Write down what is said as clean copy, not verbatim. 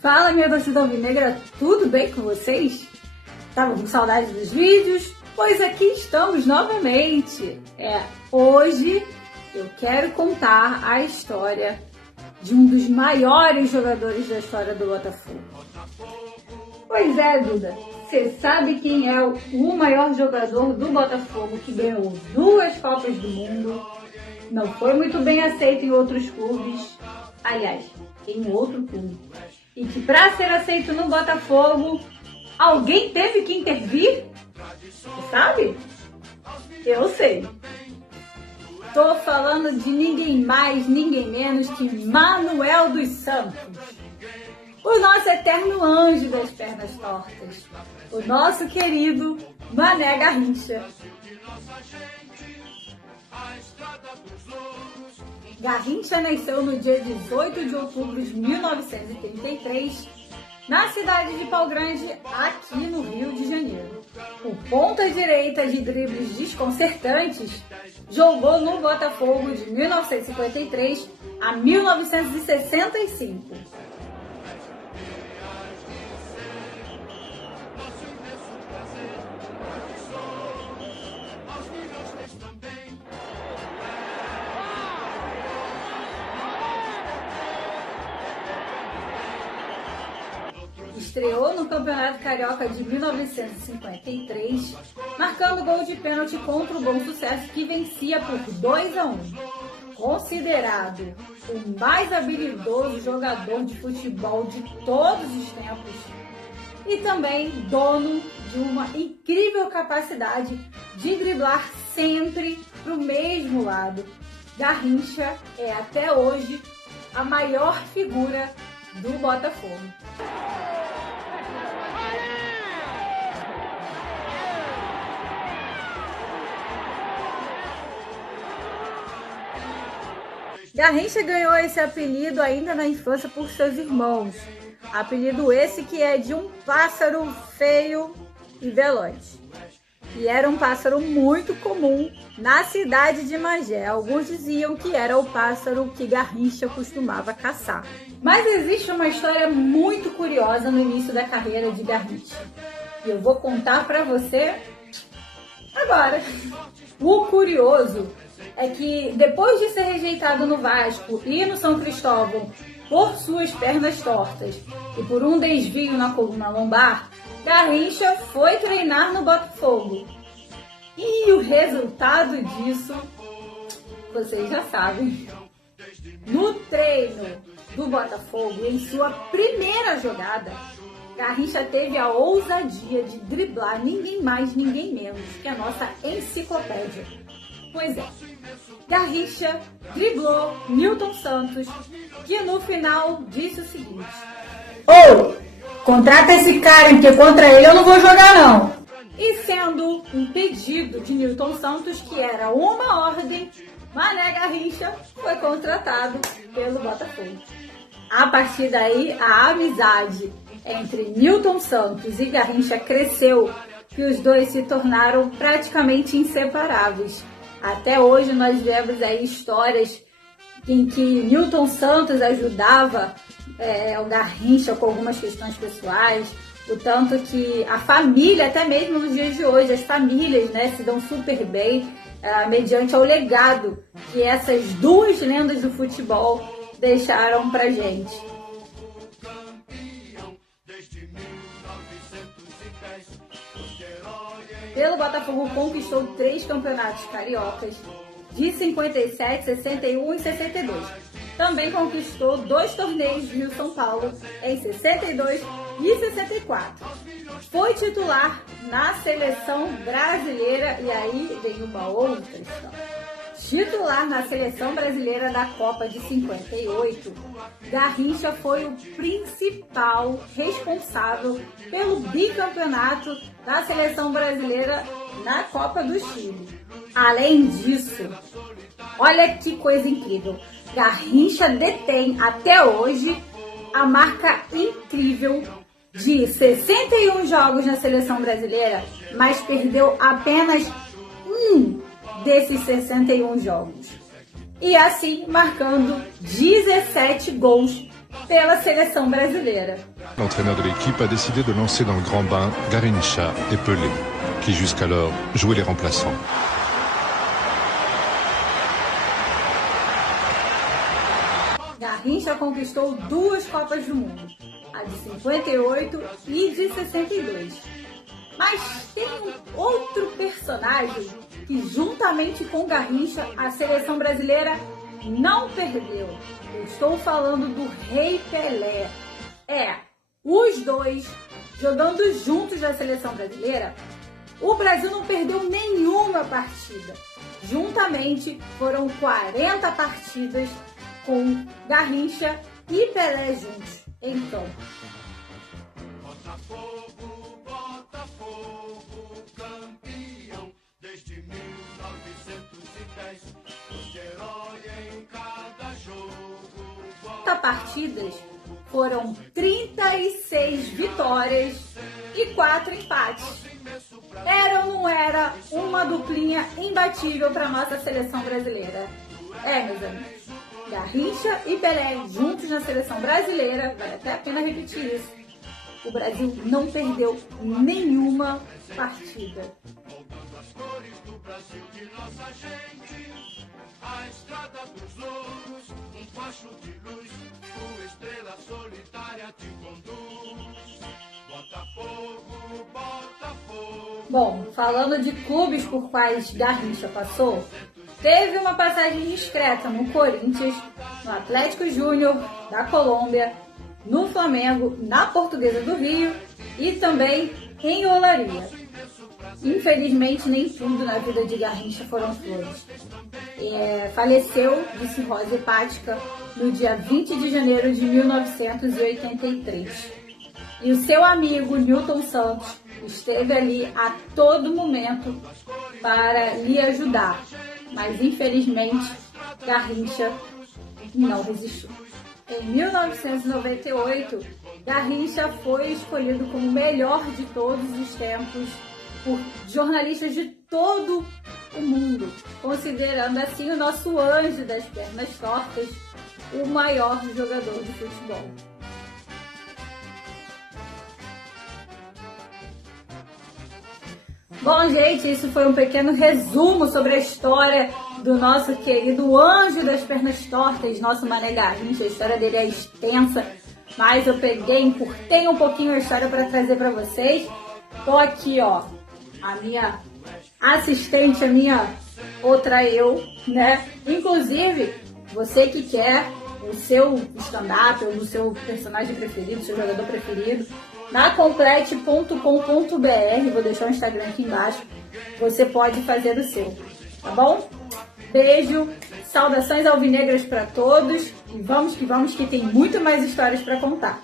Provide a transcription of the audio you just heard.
Fala, minha torcida alvinegra, tudo bem com vocês? Tava com saudade dos vídeos? Pois aqui estamos novamente. Hoje eu quero contar a história de um dos maiores jogadores da história do Botafogo. Pois é, Duda, você sabe quem é o maior jogador do Botafogo que ganhou 2 Copas do Mundo, não foi muito bem aceito em outros clubes, aliás, em outro clube, e que para ser aceito no Botafogo, alguém teve que intervir? Você sabe? Eu sei. Tô falando de ninguém mais, ninguém menos que Manuel dos Santos. O nosso eterno anjo das pernas tortas. O nosso querido Mané Garrincha. Garrincha nasceu no dia 18 de outubro de 1933, na cidade de Pau Grande, aqui no Rio de Janeiro. O ponta-direita de dribles desconcertantes jogou no Botafogo de 1953 a 1965. Estreou no Campeonato Carioca de 1953, marcando gol de pênalti contra o Bom Sucesso, que vencia por 2-1. Considerado o mais habilidoso jogador de futebol de todos os tempos e também dono de uma incrível capacidade de driblar sempre para o mesmo lado, Garrincha é até hoje a maior figura do Botafogo. Garrincha ganhou esse apelido ainda na infância por seus irmãos. Apelido esse que é de um pássaro feio e veloz. E era um pássaro muito comum na cidade de Magé. Alguns diziam que era o pássaro que Garrincha costumava caçar. Mas existe uma história muito curiosa no início da carreira de Garrincha. E eu vou contar para você agora. O curioso é que depois de ser rejeitado no Vasco e no São Cristóvão por suas pernas tortas e por um desvio na coluna lombar, Garrincha foi treinar no Botafogo. E o resultado disso, vocês já sabem. No treino do Botafogo, em sua primeira jogada, Garrincha teve a ousadia de driblar ninguém mais, ninguém menos que a nossa enciclopédia. Pois é, Garrincha driblou Nilton Santos, que no final disse o seguinte: contrata esse cara, porque contra ele eu não vou jogar não. E sendo um pedido de Nilton Santos, que era uma ordem, Mané Garrincha foi contratado pelo Botafogo. A partir daí, a amizade entre Nilton Santos e Garrincha cresceu, que os dois se tornaram praticamente inseparáveis. Até hoje nós vemos aí histórias em que Nilton Santos ajudava o Garrincha com algumas questões pessoais, o tanto que a família, até mesmo nos dias de hoje, as famílias, se dão super bem mediante ao legado que essas 2 lendas do futebol deixaram pra gente. Pelo Botafogo conquistou 3 campeonatos cariocas de 57, 61 e 62. Também conquistou 2 torneios de Rio São Paulo em 62 e 64. Foi titular na seleção brasileira, e aí vem uma outra história. Titular na seleção brasileira da Copa de 58, Garrincha foi o principal responsável pelo bicampeonato da seleção brasileira na Copa do Chile. Além disso, olha que coisa incrível, Garrincha detém até hoje a marca incrível de 61 jogos na seleção brasileira, mas perdeu apenas um desses 61 jogos. E assim marcando 17 gols pela seleção brasileira. L'entraîneur de l'équipe a décidé de lancer dans le grand bain Garrincha et Pelé, qui jusqu'alors jouaient les remplaçants. Garrincha conquistou 2 Copas do Mundo, a de 58 e de 62. Mas tem um outro personagem que, juntamente com Garrincha, a seleção brasileira não perdeu. Eu estou falando do Rei Pelé. Os dois jogando juntos na seleção brasileira, o Brasil não perdeu nenhuma partida. Juntamente foram 40 partidas com Garrincha e Pelé juntos em campo. Partidas foram 36 vitórias e 4 empates. Era ou não era uma duplinha imbatível para nossa seleção brasileira? Meus amigos, Garrincha e Pelé juntos na seleção brasileira, vale até a pena repetir isso. O Brasil não perdeu nenhuma partida. A estrada dos louros, facho de luz, tua estrela solitária te conduz. Botafogo, Botafogo. Bom, falando de clubes por quais Garrincha passou, teve uma passagem discreta no Corinthians, no Atlético Júnior da Colômbia, no Flamengo, na Portuguesa do Rio e também em Olaria. Infelizmente, nem tudo na vida de Garrincha foram flores. Faleceu de cirrose hepática no dia 20 de janeiro de 1983. E o seu amigo Newton Santos esteve ali a todo momento para lhe ajudar. Mas, infelizmente, Garrincha não resistiu. Em 1998, Garrincha foi escolhido como o melhor de todos os tempos por jornalistas de todo o mundo, considerando assim o nosso anjo das pernas tortas, o maior jogador de futebol. Bom, gente, isso foi um pequeno resumo sobre a história do nosso querido anjo das pernas tortas, nosso Mané Garrincha. A história dele é extensa, mas eu encurtei um pouquinho a história para trazer para vocês. Tô aqui, ó, a minha assistente, a minha outra eu, né? Inclusive, você que quer o seu stand-up ou o seu personagem preferido, seu jogador preferido, na complete.com.br, vou deixar o Instagram aqui embaixo, você pode fazer o seu, tá bom? Beijo, saudações alvinegras para todos e vamos que tem muito mais histórias para contar.